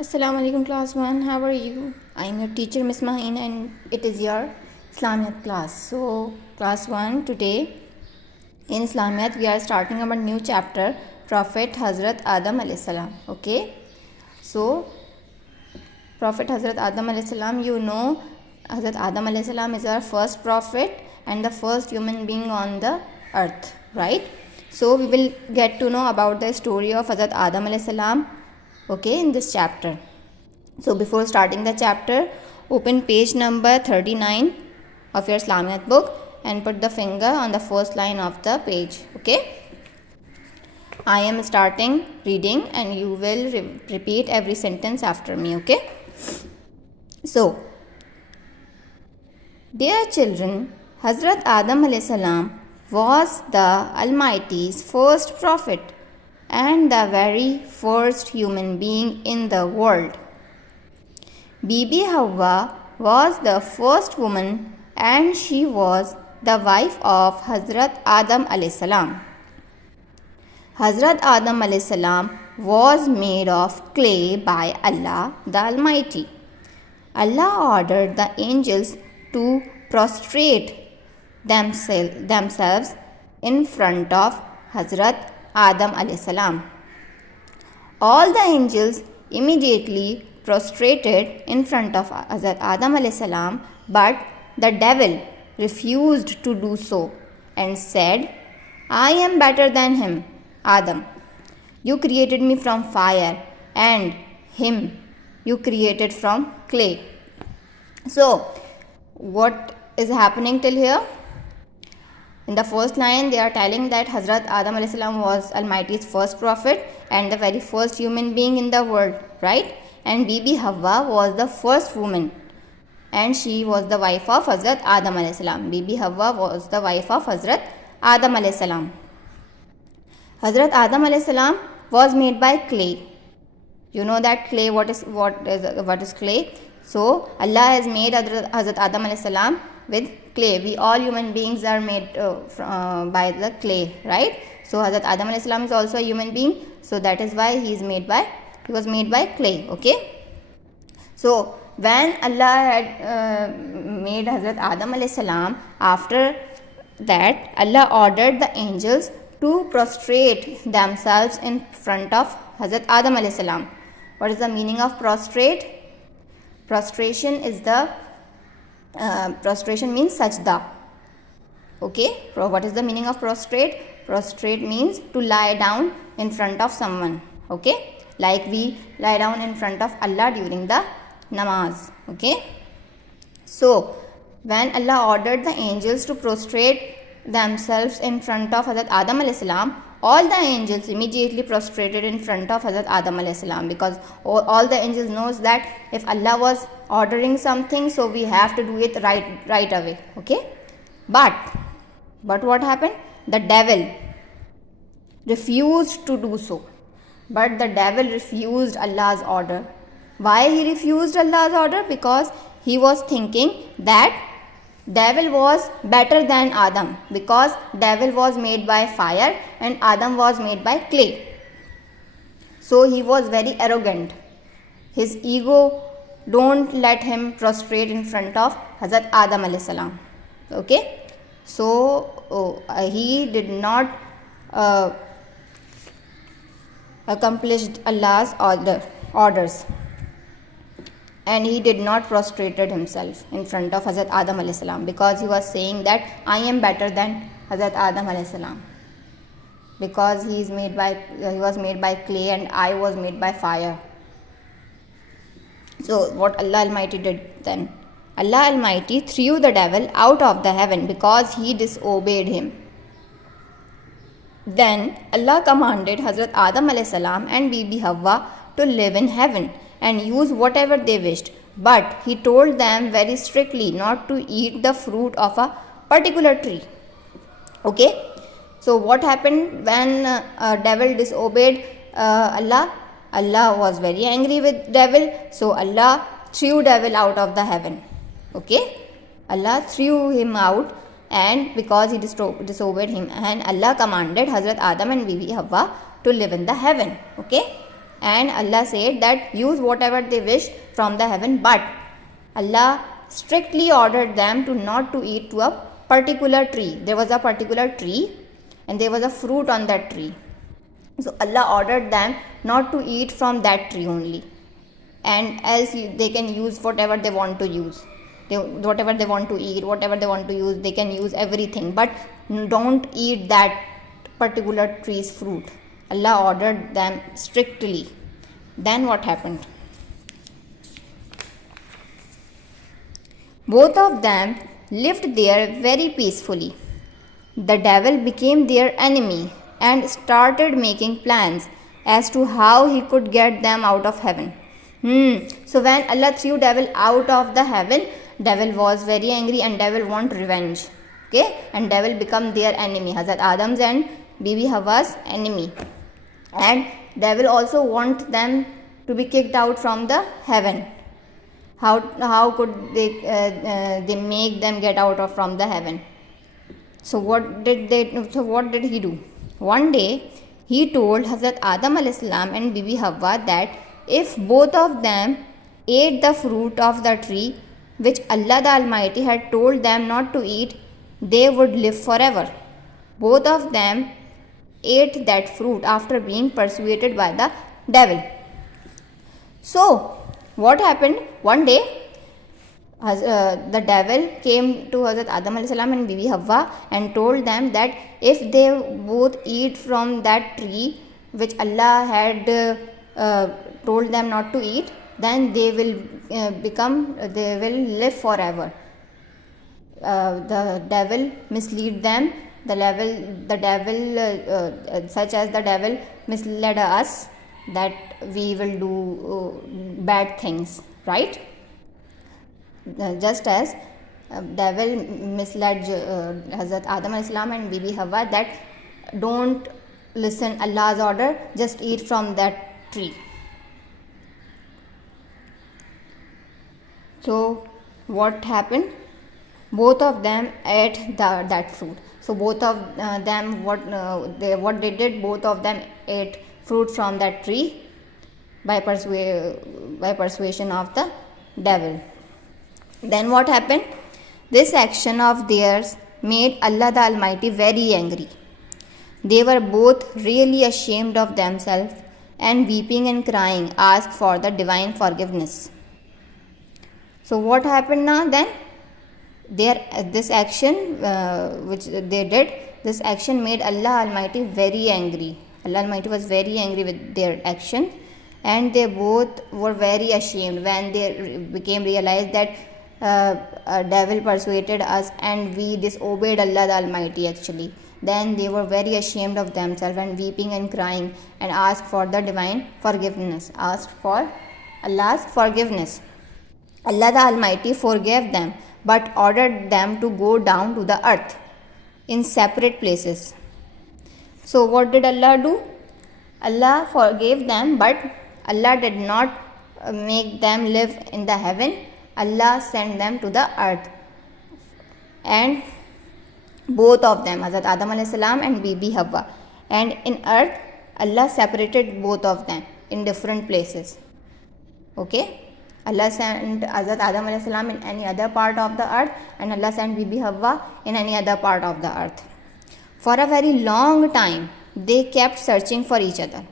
Assalamu alaikum class 1. How are you? I am your teacher Miss Maheen and it is your Islamiyat class. So class 1, today in Islamiyat we are starting our new chapter, Prophet Hazrat Adam alayhi salam. Okay. So Prophet Hazrat Adam alayhi salam, you know Hazrat Adam alayhi salam is our first prophet and the first human being on the earth, right? So we will get to know about the story of Hazrat Adam alayhi salam, okay, in this chapter. So before starting the chapter, open page number 39 of your Islamiyat book and put the finger on the first line of the page, okay. I am starting reading and you will repeat every sentence after me, okay. So, dear children, Hazrat Adam alayhi salam was the Almighty's first prophet and the very first human being in the world. Bibi Hawa was the first woman and she was the wife of Hazrat Adam alayhi salam. Hazrat Adam alayhi salam was made of clay by Allah the Almighty. Allah ordered the angels to prostrate themselves in front of Hazrat Adam alayhi salam. All the angels immediately prostrated in front of Hazrat Adam alayhi salam, but the devil refused to do so and said, I am better than him, Adam. You created me from fire and him you created from clay. So, what is happening till here? In the first line, they are telling that Hazrat Adam alayhi salam was Almighty's first prophet and the very first human being in the world, right? And Bibi Hawa was the first woman and she was the wife of Hazrat Adam alayhi salam. Bibi Hawa was the wife of Hazrat Adam alayhi salam. Hazrat Adam alayhi salam was made by clay. You know that clay, what is clay? So Allah has made Hazrat Adam alayhi salam with clay. We all human beings are made by the clay, right? So Hazrat Adam alayhi salam is also a human being. So that is why he was made by clay, okay? So when Allah had made Hazrat Adam alayhi salam, after that Allah ordered the angels to prostrate themselves in front of Hazrat Adam alayhi salam. What is the meaning of prostrate? Prostration is prostration means sajda. Okay, what is the meaning of prostrate? Prostrate means to lie down in front of someone. Okay, like we lie down in front of Allah during the namaz. Okay, so when Allah ordered the angels to prostrate themselves in front of Hazrat Adam alayhi salam, all the angels immediately prostrated in front of Hazrat Adam alayhi salam, because all the angels knows that if Allah was ordering something, so we have to do it right away. Okay, but what happened? The devil refused to do so. But the devil refused Allah's order. Why he refused Allah's order? Because he was thinking that devil was better than Adam, because devil was made by fire and Adam was made by clay. So he was very arrogant. His ego don't let him prostrate in front of Hazrat Adam alayhi salam. Okay, so he did not accomplish Allah's orders. And he did not prostrated himself in front of Hazrat Adam alayhi salam, because he was saying that I am better than Hazrat Adam alayhi salam, because he was made by clay and I was made by fire. So what Allah Almighty did then? Allah Almighty threw the devil out of the heaven because he disobeyed him. Then Allah commanded Hazrat Adam alayhi salam and Bibi Hawa to live in heaven and use whatever they wished, but he told them very strictly not to eat the fruit of a particular tree. Okay, so what happened when devil disobeyed Allah? Allah was very angry with devil, so Allah threw devil out of the heaven. Okay, Allah threw him out, and because he disobeyed him, and Allah commanded Hazrat Adam and Bibi Hawa to live in the heaven. Okay, and Allah said that use whatever they wish from the heaven, but Allah strictly ordered them to not to eat to a particular tree. There was a particular tree and there was a fruit on that tree. So Allah ordered them not to eat from that tree only, and else they can use whatever they want to use. Whatever they want to eat, whatever they want to use, they can use everything, but don't eat that particular tree's fruit. Allah ordered them strictly. Then what happened? Both of them lived there very peacefully. The devil became their enemy and started making plans as to how he could get them out of heaven. So when Allah threw devil out of the heaven, devil was very angry and devil want revenge. Okay, and devil become their enemy, Hazrat Adam's and Bibi Hawa's enemy, and devil also want them to be kicked out from the heaven. How could they make them get out of from the heaven? So what did he do? One day he told Hazrat Adam alayhi salam and Bibi Hawa that if both of them ate the fruit of the tree which Allah the Almighty had told them not to eat, they would live forever. Both of them ate that fruit after being persuaded by the devil. So what happened? One day the devil came to Hazrat Adam alayhi salam and Bibi Hawa and told them that if they both eat from that tree which Allah had told them not to eat, then they will live forever. The devil mislead them. Such as the devil misled us that we will do bad things, right? Just as devil misled Hazrat Adam alayhi salam and Bibi Hawa that don't listen Allah's order, just eat from that tree. So what happened? Both of them ate that fruit. So both of them, what they did, both of them ate fruit from that tree by persuasion of the devil. Then what happened? This action of theirs made Allah the Almighty very angry. They were both really ashamed of themselves and weeping and crying asked for the divine forgiveness. So what happened now then? This action which they did, this action made Allah Almighty very angry. Allah Almighty was very angry with their action, and they both were very ashamed when they became realized that a devil persuaded us and we disobeyed Allah the Almighty actually. Then they were very ashamed of themselves and weeping and crying and asked for the divine forgiveness, asked for Allah's forgiveness. Allah the Almighty forgave them but ordered them to go down to the earth in separate places. So what did Allah do? Allah forgave them, but Allah did not make them live in the heaven. Allah sent them to the earth, and both of them, Hazrat Adam alayhi salam and Bibi Hawa, and in earth Allah separated both of them in different places. Okay, Allah sent Hazrat Adam alayhi salam in any other part of the earth, and Allah sent Bibi Hawa in any other part of the earth. For a very long time they kept searching for each other.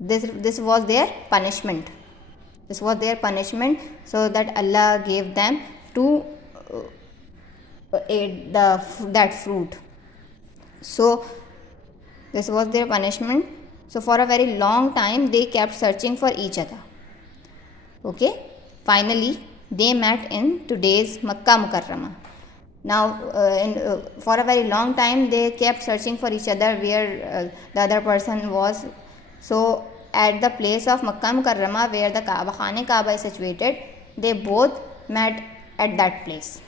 This was their punishment. This was their punishment, so that Allah gave them to eat that fruit. So this was their punishment. So for a very long time they kept searching for each other. Okay, finally they met in today's Makkah Mukarramah. Now for a very long time they kept searching for each other where the other person was. So at the place of Makkah Mukarramah where the Khane Kaaba is situated, they both met at that place.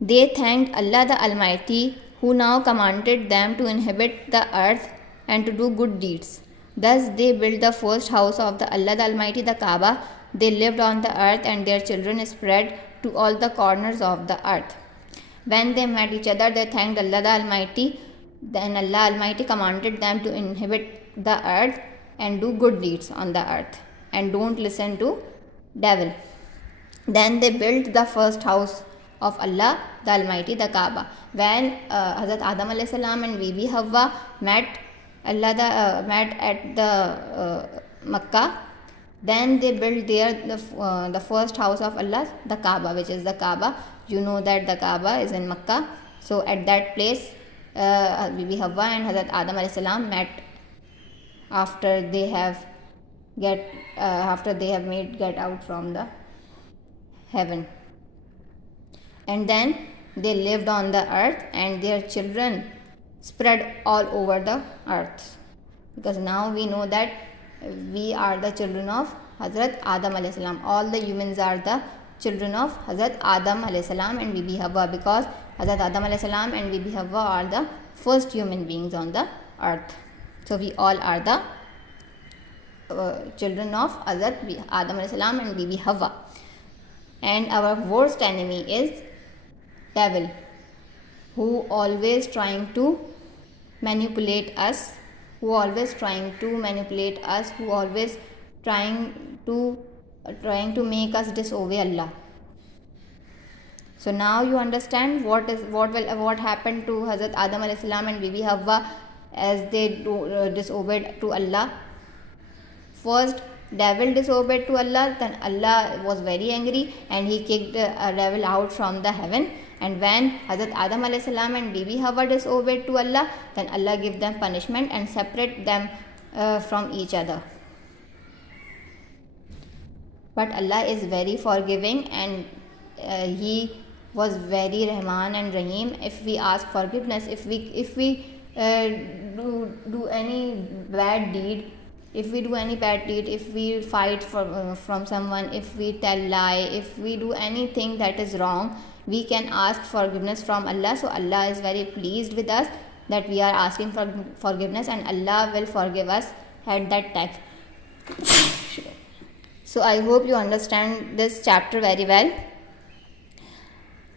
They thanked Allah the Almighty, who now commanded them to inhabit the earth and to do good deeds. Thus they built the first house of the Allah the Almighty, the Kaaba. They lived on the earth, and their children spread to all the corners of the earth. When they met each other, they thanked Allah the Almighty, Then Allah Almighty commanded them to inhabit the earth and do good deeds on the earth and don't listen to devil. Then they built the first house of Allah the Almighty, the Kaaba. When Hazrat Adam alayhi salam and Bibi Hawa met met at the Makkah, then they built there the first house of Allah, the Kaaba, which is the Kaaba. You know that the Kaaba is in Makkah. So at that place, Bibi Hawa and Hazrat Adam alayhi salam met after they have made get out from the heaven, and then they lived on the earth, and their children spread all over the earth, because now we know that we are the children of Hazrat Adam alayhi salam. All the humans are the children of Hazrat Adam alayhi salam and Bibi Hawa, because Hazrat Adam alayhi salam and Bibi Hawa are the first human beings on the earth. So we all are the children of Hazrat Adam alayhi salam and Bibi Hawa. And our worst enemy is devil, who always trying to manipulate us, who always trying to make us disobey Allah. So now you understand what happened to Hazrat Adam alayhi salam and Bibi Hawa as they disobeyed to Allah. First, devil disobeyed to Allah, then Allah was very angry and he kicked a devil out from the heaven. And when Hazrat Adam alayhi salam and Bibi Hawa disobeyed to Allah, then Allah gave them punishment and separate them from each other. But Allah is very forgiving, and He was very Rahman and Rahim. If we ask forgiveness, if we do any bad deed, if we fight from someone, if we tell lie, if we do anything that is wrong, we can ask forgiveness from Allah. So Allah is very pleased with us that we are asking for forgiveness, and Allah will forgive us at that time. So I hope you understand this chapter very well.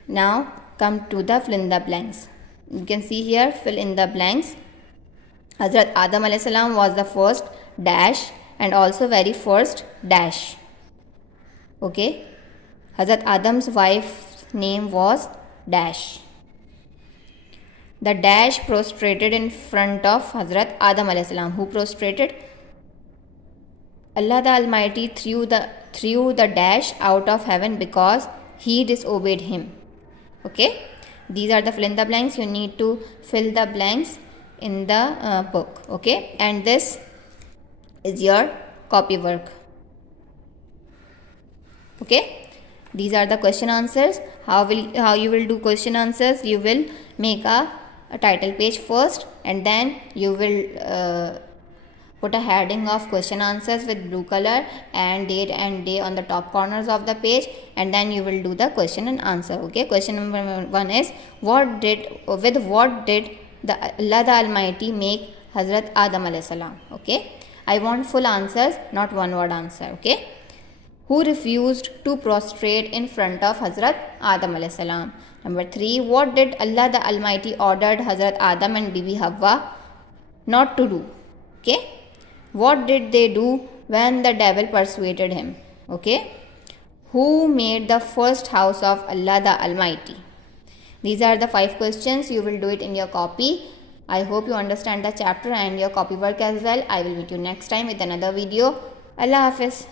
Now come to the fill in the blanks. You can see here, fill in the blanks. Hazrat Adam alayhi salam was the first dash and also very first dash. Okay. Hazrat Adam's wife's name was dash. The dash prostrated in front of Hazrat Adam alayhi salam. Who prostrated? Allah the Almighty threw the dash out of heaven because he disobeyed him. Okay. These are the fill in the blanks. You need to fill the blanks in the book. Okay. And this is your copy work. Okay. These are the question answers. How you will do question answers? You will make a title page first, and then you will put a heading of question answers with blue color and date and day on the top corners of the page, and then you will do the question and answer. Okay. Question number 1 is, what did the Allah the Almighty make Hazrat Adam alayhi salam? Okay. I want full answers, not one word answer. Okay. Who refused to prostrate in front of Hazrat Adam alayhi salam? Number 3, what did Allah the Almighty ordered Hazrat Adam and Bibi Hawa not to do? Okay. What did they do when the devil persuaded him? Okay. Who made the first house of Allah the Almighty? These are the 5 questions. You will do it in your copy. I hope you understand the chapter and your copy work as well. I will meet you next time with another video. Allah Hafiz.